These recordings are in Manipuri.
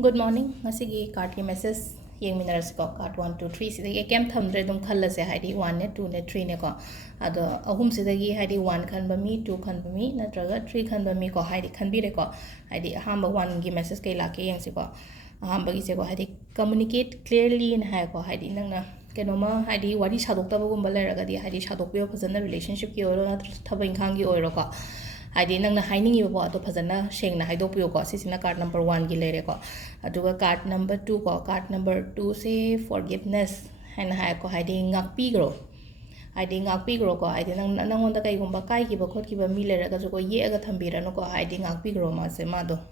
Good morning. Ngasigi card ki message yeng minaras ko card 1 2 3 sidagi kem thamdre dum khallase haidi 1 ne 2 ne 3 ne ko ado ahum sidagi haidi 1 khan ba mi 2 khan ba mi natraga 3 khan ba mi ko haidi khan bi re ko haidi ahamba 1 gi message kai la ke yeng si ko ahamba gi se ko haidi communicate clearly in ha ko haidi nangna kenoma haidi wari sadok ta bagum bale raga di haidi sadok bi phajana relationship ki oro na thabain khang gi oiro ko haidi nangna hainingi bo ato phajana shengna haidok piyo ko sisina card number 1 gi lere ko aduga card number 2 ko card number 2 se forgiveness haina ha ko haidi ngak pi gro haidi ngak pi gro ko haidi nang nangonda kai gumba kai ki ba khot ki ba mi lere ga ko ye ga thambira no ko haidi ngak pi gro ma se ma do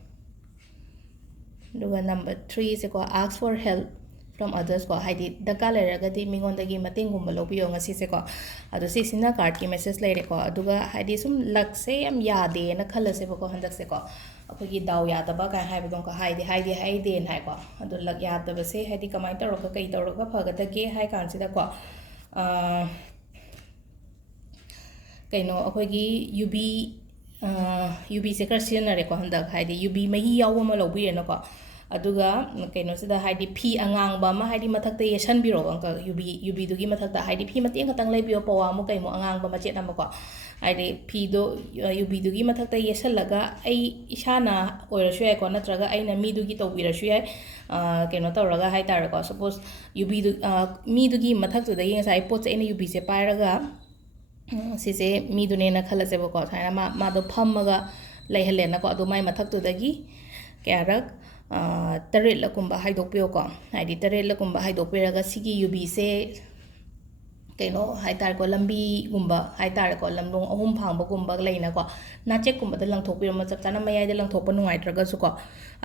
aduga number 3 se ko ask for help from others ko haidi daka lere ga di mingonda gi mating gumba lobiyo ngasi se ko adu sisina card ki message lere ko aduga haidi sum lak se am yade na khala se ko handak se ko akogi daw ya da ba ka hai ba ko haide na ko adu lak ya da ba se haidi kamai ta ro ka kai ta ro ka phaga da ge hai kan si da ko kaino akogi UB se kar sin na re ko handak haidi UB mahi yaw ma lobi na ko aduga kaino sida haidi phi angang ba ma haidi mathak te yesan biro angka UB du gi mathak ta haidi phi mateng katang lai bio pawa mu kai mo angang ba ma che na ko haidi phi do UB du gi mathak ta yesal laga ai isana oira shu ai ko natraga aina mi du gi to bira shu ai kaino to raga hai tar ko suppose UB du mi du gi mathak tu da yin sai pot che ina UB se pai raga sise mi du ne na khala se ba ko thaina ma do phammaga lai hale na ko adu mai mathak tu da gi kyarak tarit la kumba haidok piyo ko haidi tarit la kumba haidok piraga sigi UB se kaino haitar ko lambi gumba haitar ko lamlong ahum phangba gumba leina ko nachek gumba da langthok pira ma chap chana mayai da langthok pa nungai traga su ko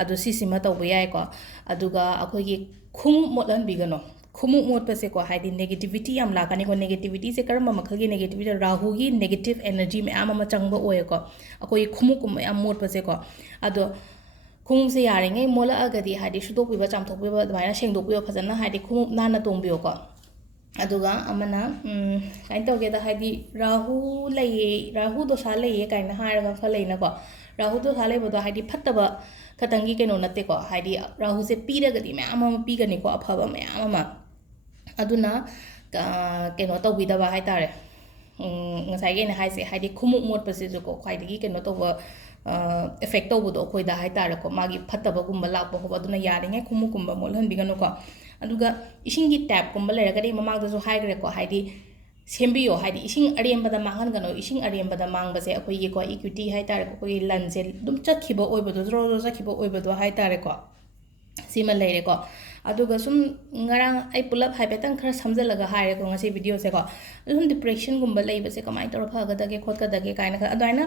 adu sisima tawba yai ko aduga akoi gi khum modlan bigano khumu mot pa se ko haidi negativity am la kani ko negativity se karma makhal gi negativity rahu gi negative energy me ama changba oye ko akoi khumu kum am mot pa se ko ado khung se yare ngai mola agadi haidi shudok biba chamthok biba dwaina shengdok biba phajana haidi khum nana tongbiyo ko aduga amana kain tawge da haidi rahu dosa leye kaina haraga phaleina ko rahu dosa lebo da haidi phattaba khatangi keno natte ko haidi rahu se piragadi me ama pigani ko aphaba me ama aduna keno tawbida ba haitare ngasai ge ne haise haidi khumuk mot pase ko khaidagi keno tawba effect tawbudo khoi da haitare ko magi phattaba gumba lakpa ko aduna yaringe khumuk gumba molhan bigano ko aduga isingi tap gumba lera gadi mamag da so haigre ko haidi sembiyo haidi ising arembada mangan gano ising arembada mangbase akoi ge ko equity haitare ko koi lanse dum chakhiba oibodo ro chakhiba oibodo haitare ko sima leire ko aduga sum ngarang ai pulap haibetang khara samjalaga haire ko ngasi video se ko sum depression gumba leiba se kamai tor phaga dage khotka dage kaina ka adaina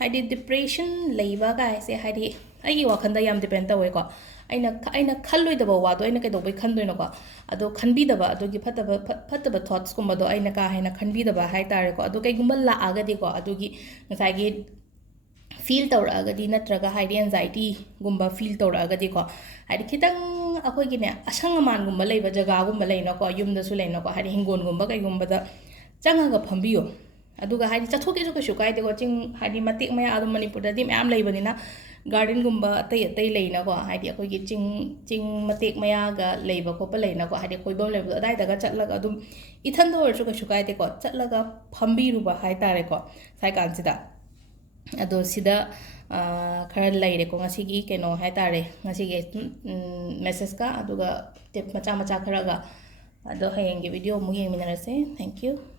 haidi depression leiba ga se haidi ai wakhanda yam depend tawe ko aina khalloi daba wa do aina ke dobai khandoi no ko ado khanbi daba ado gi phattaba thoughts gumba do aina ka haina khanbi daba hai tare ko ado kai gumba la aga di ko ado gi ngai gi feel tawra aga di natraga haidi anxiety gumba feel tawra aga di ko haidi khitang akoi gi ne asang man gumba leiba jaga gumba leina ko yum da su leina ko haidi hingon gumba kai gumba da changa ga phambiyo aduga haidi chathoke su ka shukai de ko ching haidi matik maya adu manipur da di am leibani na garden gumba atai leina ko haidi akoi gi ching matik maya ga leiba ko pa leina ko haidi koi bom leiba dai daga chatlaga adum ithan do su ka shukai de ko chatlaga phambiru ba hai tare ko sai kan sida ado sida khara leire ko ngasi gi keno hai tare ngasi ge message ka aduga tip macha khara ga ado hayeng ge video mu yeng minarase thank you